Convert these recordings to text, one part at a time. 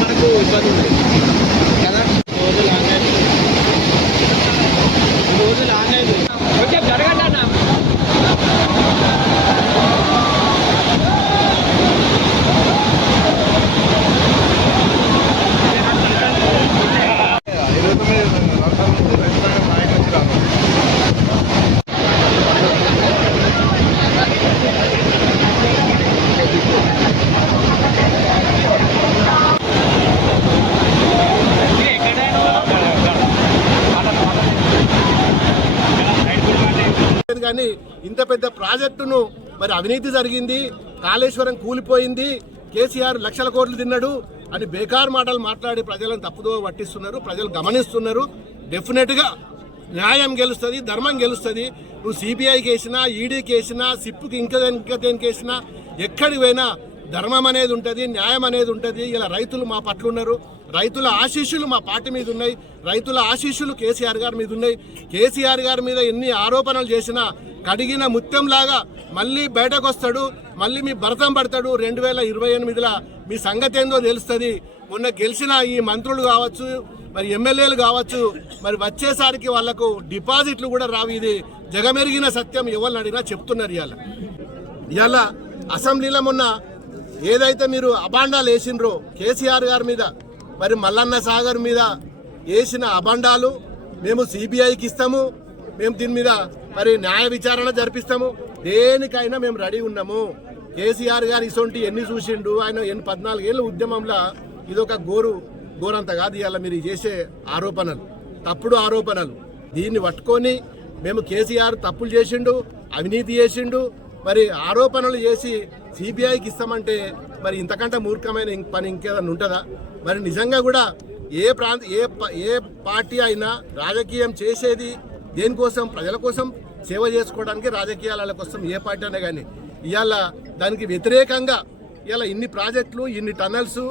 మనకు ఇబ్బంది ఉంది కదా, రోజులు ఆన్లైన్ కొంచెం జరగండి అన్న. కానీ ఇంత పెద్ద ప్రాజెక్టును మరి అవినీతి జరిగింది, కాళేశ్వరం కూలిపోయింది, కేసీఆర్ లక్షల కోట్లు తిన్నాడు అని బేకార్ మాటలు మాట్లాడి ప్రజలను తప్పుదో పట్టిస్తున్నారు. ప్రజలు గమనిస్తున్నారు. డెఫినెట్గా న్యాయం గెలుస్తుంది, ధర్మం గెలుస్తుంది. నువ్వు సిబిఐకి వేసినా, ఈడీకి వేసినా, సిప్పుకి ఇంకా దేనికి వేసినా, ఎక్కడికి పోయినా ధర్మం అనేది ఉంటుంది, న్యాయం అనేది ఉంటుంది. ఇలా రైతులు మా పట్ల ఉన్నారు. రైతుల ఆశీస్సులు మా పార్టీ మీద ఉన్నాయి. రైతుల ఆశీస్సులు కేసీఆర్ గారి మీద ఉన్నాయి. కేసీఆర్ గారి మీద ఎన్ని ఆరోపణలు చేసినా కడిగిన ముత్యంలాగా మళ్ళీ బయటకు వస్తాడు. మళ్ళీ మీ భరతం పడతాడు. 2028లో మీ సంగతి ఏందో తెలుస్తుంది. మొన్న గెలిచిన ఈ మంత్రులు కావచ్చు, మరి ఎమ్మెల్యేలు కావచ్చు, మరి వచ్చేసరికి వాళ్లకు డిపాజిట్లు కూడా రావు. ఇది జగమెరిగిన సత్యం. ఎవరిని అడిగినా చెప్తున్నారు. ఇవాళ అసెంబ్లీలో మొన్న ఏదైతే మీరు అబాండాలు వేసిండ్రో కేసీఆర్ గారి మీద, మరి మల్లన్న సాగర్ మీద వేసిన అబాండాలు మేము సిబిఐకి ఇస్తాము, మేము దీని మీద మరి న్యాయ విచారణ జరిపిస్తాము, దేనికైనా మేము రెడీ ఉన్నాము. కేసీఆర్ గారు ఇసొంటి ఎన్ని చూసిండు. ఆయన 14 ఏళ్ళ ఉద్యమంలో ఇదొక గోరంత కాదు. ఇవాళ మీరు చేసే ఆరోపణలు తప్పుడు ఆరోపణలు. దీన్ని పట్టుకొని మేము కేసీఆర్ తప్పులు చేసిండు, అవినీతి చేసిండు, మరి ఆరోపణలు చేసి సిబిఐకి ఇస్తామంటే మరి ఇంతకంటే మూర్ఖమైన పని ఇంకేదన్నా ఉంటుందా? మరి నిజంగా కూడా ఏ పార్టీ అయినా రాజకీయం చేసేది దేనికోసం? ప్రజల కోసం సేవ చేసుకోవడానికి, రాజకీయాల కోసం ఏ పార్టీ అయినా కానీ. ఇవాళ దానికి వ్యతిరేకంగా ఇవాళ ఇన్ని ప్రాజెక్టులు, ఇన్ని టన్నల్స్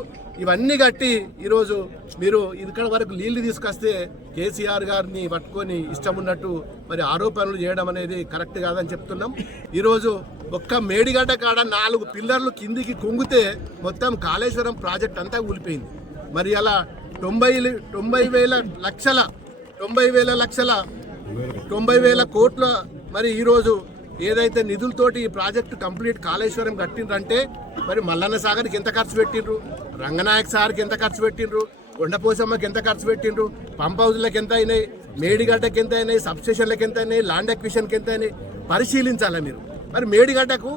ఇవన్నీ కట్టి ఈరోజు మీరు ఇక్కడ వరకు నీళ్లు తీసుకొస్తే కేసీఆర్ గారిని పట్టుకొని ఇష్టం ఉన్నట్టు మరి ఆరోపణలు చేయడం అనేది కరెక్ట్ కాదని చెప్తున్నాం. ఈరోజు ఒక్క మేడిగడ్డ కాడ 4 పిల్లర్లు కిందికి కుంగితే మొత్తం కాళేశ్వరం ప్రాజెక్ట్ అంతా కూలిపోయింది. మరి అలా 90 వేల కోట్ల మరి ఈరోజు ఏదైతే నిధులతోటి ఈ ప్రాజెక్టు కంప్లీట్ కాళేశ్వరం కట్టిండ్రంటే మరి మల్లన్న సాగర్కి ఎంత ఖర్చు పెట్టిండ్రు, రంగనాయక్ సార్కి ఎంత ఖర్చు పెట్టిండ్రు, కొండపోసమ్మకి ఎంత ఖర్చు పెట్టిండ్రు, పంప్ హౌస్లకు ఎంత అయినాయి, మేడిగడ్డకి ఎంత అయినాయి, సబ్స్టేషన్లకు ఎంత అయినాయి, ల్యాండ్ అక్విజిషన్కి ఎంత అయినాయి పరిశీలించాలా మీరు. మరి మేడిగడ్డకు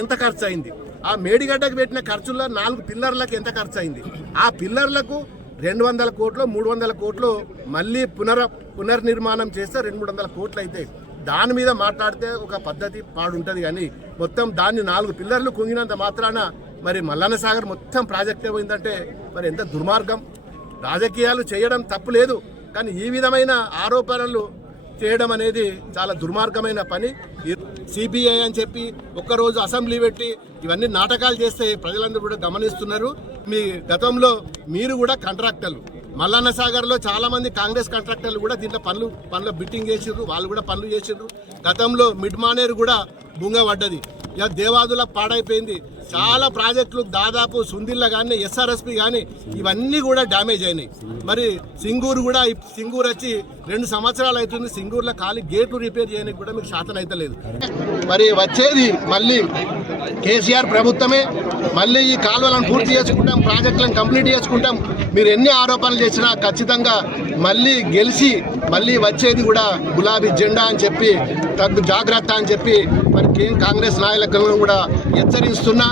ఎంత ఖర్చు అయింది, ఆ మేడిగడ్డకు పెట్టిన ఖర్చుల్లో 4 పిల్లర్లకు ఎంత ఖర్చు అయింది, ఆ పిల్లర్లకు 200 కోట్లు 300 కోట్లు మళ్ళీ పునర్నిర్మాణం చేస్తే 200-300 కోట్లు అవుతాయి. దాని మీద మాట్లాడితే ఒక పద్ధతి పాడుంటుంది. కానీ మొత్తం దాన్ని 4 పిల్లర్లు కుంగినంత మాత్రాన మరి మల్లన్న సాగర్ మొత్తం ప్రాజెక్టే పోయిందంటే మరి ఎంత దుర్మార్గం. రాజకీయాలు చేయడం తప్పు లేదు, కానీ ఈ విధమైన ఆరోపణలు చేయడం అనేది చాలా దుర్మార్గమైన పని. సిబిఐ అని చెప్పి ఒక్కరోజు అసెంబ్లీ పెట్టి ఇవన్నీ నాటకాలు చేస్తే ప్రజలందరూ కూడా గమనిస్తున్నారు. మీ గతంలో మీరు కూడా కాంట్రాక్టర్లు, మల్లన్న సాగర్లో చాలామంది కాంగ్రెస్ కాంట్రాక్టర్లు కూడా దీంట్లో పనులు బిట్టింగ్ చేసిర్రు, వాళ్ళు కూడా పనులు చేసిర్రు. గతంలో మిడ్ మానేరు కూడా బుంగ పడ్డది. ఇక దేవాదుల పాడైపోయింది. చాలా ప్రాజెక్టులు దాదాపు సుందిల్లా కానీ ఎస్ఆర్ఎస్పి కానీ ఇవన్నీ కూడా డ్యామేజ్ అయినాయి. మరి సింగూరు కూడా సింగూరు వచ్చి 2 సంవత్సరాలు అవుతుంది. సింగూరులో ఖాళీ గేట్లు రిపేర్ చేయడానికి కూడా మీకు శాతం అయితే లేదు. మరి వచ్చేది మళ్ళీ కేసీఆర్ ప్రభుత్వమే. మళ్ళీ ఈ కాలువలను పూర్తి చేసుకుంటాం, ప్రాజెక్టులను కంప్లీట్ చేసుకుంటాం. మీరు ఎన్ని ఆరోపణలు చేసినా ఖచ్చితంగా మళ్ళీ గెలిచి మళ్ళీ వచ్చేది కూడా గులాబీ జెండా అని చెప్పి తగు జాగ్రత్త అని చెప్పి మరి కాంగ్రెస్ నాయకులను కూడా హెచ్చరిస్తున్నా.